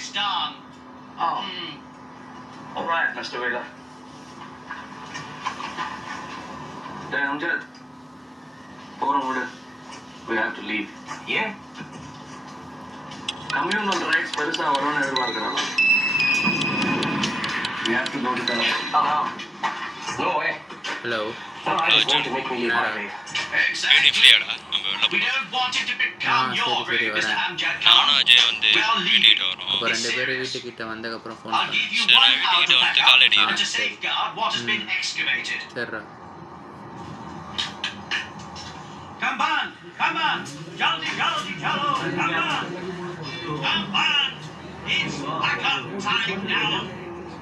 Pakistan. Oh. All right, Mr. Wheeler. Then Amjad, we have to leave. Yeah? Communal rights பெருசா வரும்னு எதிர்பார்க்கறாங்க. We have to go to the No way. Hello. No, I just want to make me leave my way. Exactly. We don't want it to become your way, Mr. Amjad நானும் Khan. Ajay வந்து Well, leave வெளியிட்டு it. வரோம். இப்போ ரெண்டு பேரும் வீட்டுக்கிட்ட வந்ததுக்கப்புறம் phone I'll பண்ணு. give you சரி, one நான் hour to வீட்டுக்கிட்ட pack வந்து up காலடி and to எடுத்து. safeguard what has been excavated. சரிடா. Come on, jaldi, chalo, come on. It's backup time now.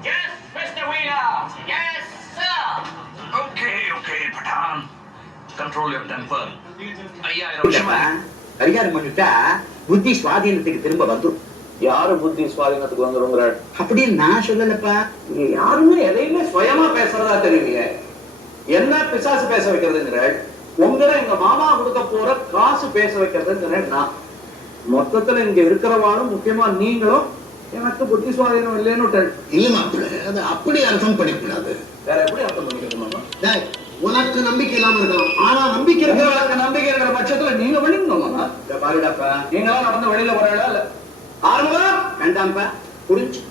Yes, Mr. Wheeler. Yes, sir. Okay, Pathan. Control your temper. பரிகாரம் பண்ணிட்டா புத்தி சுவாதீனத்துக்கு திரும்ப வந்துடும். யாரு புத்தி சுவாதீனத்துக்கு வந்துருங்கிறாள்? அப்படின்னு நான் சொல்லலப்பா. நீங்க யாருமே எதையுமே சுயமா பேசுறதா தெரியலையே. என்ன பிசாசு பேச வைக்கிறதுங்கிறாள்? உங்களை எங்க மாமா கொடுக்க போற காசு பேச வைக்கிறதுங்கிறாள். நான் மொத்தத்துல இங்க இருக்கிறவாலும் முக்கியமா நீங்களும் எனக்கு புத்தி சுவாதீனம் இல்லைன்னு விட்டாள். இல்ல மாப்பிள்ள, அது அப்படி அர்த்தம் பண்ணிக்கூடாது. வேற எப்படி அர்த்தம் பண்ணிக்கிறது மாமா? டேய், உனக்கு நம்பிக்கை இல்லாம இருக்கலாம், ஆனா நம்பிக்கை இருக்கிறவங்களுக்கு நம்பிக்கை இருக்கிற பட்சத்துல நீங்க பண்ணிக்கணும் மாமா. பாருடாப்பா, நீங்களாம் நடந்து வெளியில போறீங்களா இல்ல? ஆரம்பம் வேண்டாம்ப்பா, புரிஞ்சு.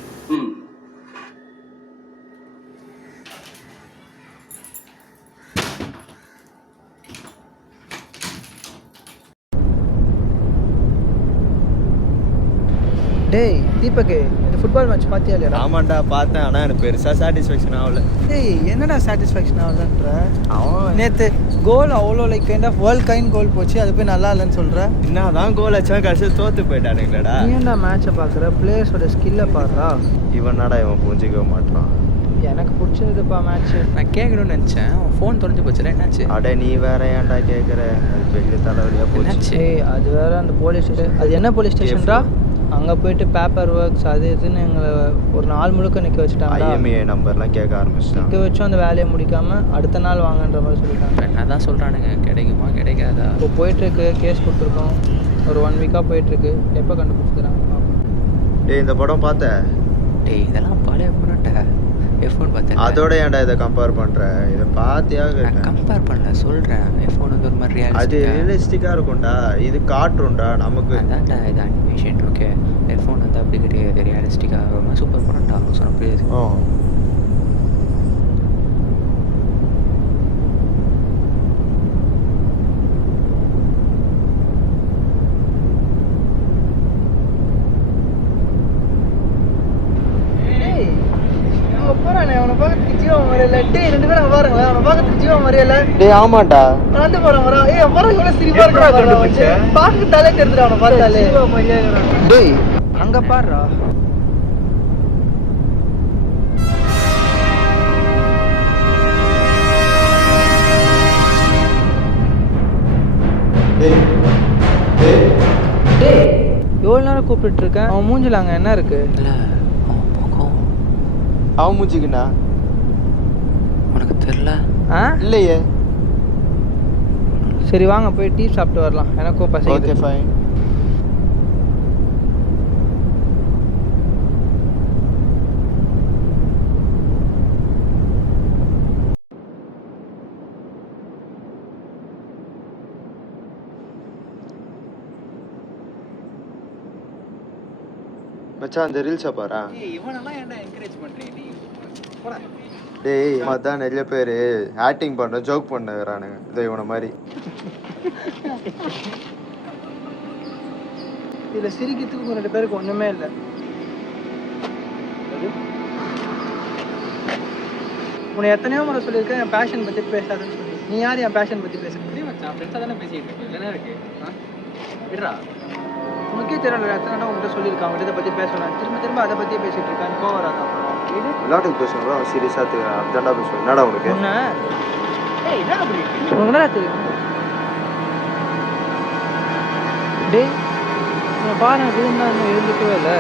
டேய் தீபக், இந்த ஃபுட்பால் மேட்ச் பார்த்தியா இல்லையா? ஆமாண்டா பார்த்தேன், ஆனால் எனக்கு பெருசாக சாட்டிஸ்ஃபேக்ஷன் ஆகல. டேய் என்னடா சாட்டிஸ்ஃபேக்ஷன் ஆகலன்ற? அவன் நேற்று கோல் அவ்வளோ like kind of world kind goal போச்சு, அது போய் நல்லா இல்லைன்னு சொல்கிற. என்ன தான் கோல் வச்சா கடைசியில் தோற்று போயிட்டானுங்களேடா. நீ ஏன்டா மேட்சை பார்க்குற? பிளேயர்ஸோட ஸ்கில்லை பாடுறா. இவனாடா இவன் புரிஞ்சிக்க மாட்டான். எனக்கு பிடிச்சதுப்பா மேட்ச்சு. நான் கேட்கணும்னு நினச்சேன், ஃபோன் தொலைஞ்சு போச்சுல, என்னாச்சு? அட நீ வேற ஏன்டா கேட்குற? அது பெரிய தலைவலியாக போச்சு. ஏய் அது வேற அந்த போலீஸ் ஸ்டேஷன். அது என்ன போலீஸ் ஸ்டேஷன்டா? அங்கே போயிட்டு பேப்பர் ஒர்க்ஸ் அது இதுன்னு எங்களை ஒரு நாள் முழுக்க நிற்க வச்சுட்டாங்க. ஐஎம்ஏ நம்பர்லாம் கேட்க ஆரம்பிச்சிட்டாங்க. நிற்க வச்சும் அந்த வேலையை முடிக்காமல் அடுத்த நாள் வாங்கன்ற மாதிரி சொல்லிட்டாங்க. என்ன தான் சொல்கிறானுங்க, கிடைக்குமா கிடைக்காதா? இப்போ போயிட்டுருக்கு, கேஸ் கொடுத்துருக்கோம், ஒரு 1 வீக்காக போயிட்டுருக்கு. எப்போ கண்டுபிடிச்சிக்கிறாங்க பார்ப்போம். டேய் இந்த படம் பார்த்தேன். டேய் இதெல்லாம் பழைய படம்டா. எஃபோன் பார்த்தேன். அதோட ஏன்டா இதை கம்பேர் பண்ணுற? இதை பார்த்தியா? நான் கம்பேர் பண்ணல, சொல்கிறேன். எஃபோன் வந்து ஒரு மாதிரி அது ரியலிஸ்டிக்காக இருக்கும்டா, இது காட்டும்டா நமக்கு. அதான்டா இது அனிமேஷன். ஓகே, எஃபோன் வந்து அப்படி கிடையாது, ரியலிஸ்டிக்காக ரொம்ப சூப்பர் படம்டா. சொன்ன பிளேஸ். டேய் ஆமாண்டா நடந்து போறேன் வரா. ஏய் அப்புறம் இவ்வளவு சிரிப்பா இருக்கா? பார்க்கத்தாலே தெரிஞ்சுடா அவனை பார்த்தாலே. டேய் அங்க பாருடா. டேய் எவ்வளோ நேரம் கூப்பிட்டு இருக்கேன், அவன் மூஞ்சில அங்கே என்ன இருக்கு? இல்லை அவன் மூஞ்சிக்குண்ணா உனக்கு தெரில? இல்லையே. சரி வாங்க போய் டீ சாப்பிட்டு வரலாம், எனக்கும் பசி. Okay fine. மச்சான் அந்த ரீல்ஸை பாரா. இவனெல்லாம் ஏன்டா என்கரேஜ் பண்றீங்க நீ? போடா. டேய் அதான் நிறைய பேர் ஆக்டிங் பண்ணுற ஜோக் பண்ணுறானுங்க, இதோ இவனை மாதிரி. இதில் சிரிக்கிறதுக்கு 2 பேருக்கு ஒன்றுமே இல்லை. உன்னை எத்தனையோ முறை சொல்லியிருக்கேன் என் பேஷன் பற்றி பேசாதுன்னு சொல்லி. நீ யார் என் பேஷன் பற்றி பேச? ஃப்ரெண்ட்ஸாக தானே பேசிகிட்டு இருக்கேன், என்ன இருக்கு? விடுறா. உனக்கே தெரியல, எத்தனை நாள் உங்கள்கிட்ட சொல்லியிருக்கான், அவங்கள்ட்ட இதை பற்றி பேசணும், திரும்ப அதை பற்றியே பேசிகிட்டு இருக்கான். கோவம் வராதான்? விளையாட்டுக்கு பேசணும், அவன் சீரியஸாக அர்ஜென்ட்டாக பேசுவேன். என்னடா உனக்கு? உனக்கு என்னடா தெரியும்? டேய் உன்னை பாரு, விழுந்தா இன்னும் எழுந்துக்கவே இல்லை.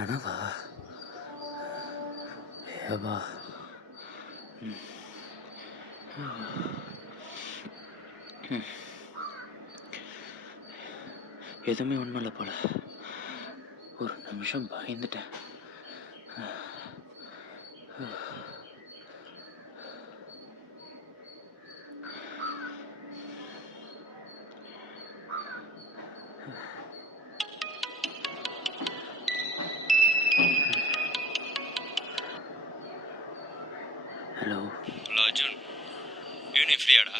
கனவா? ஏவா? எதுவுமே உண்மை இல்லை போல. ஒரு நிமிஷம் பயந்துட்டேன். ஹலோ அர்ஜுன், யூனி ஃப்ரீயாடா?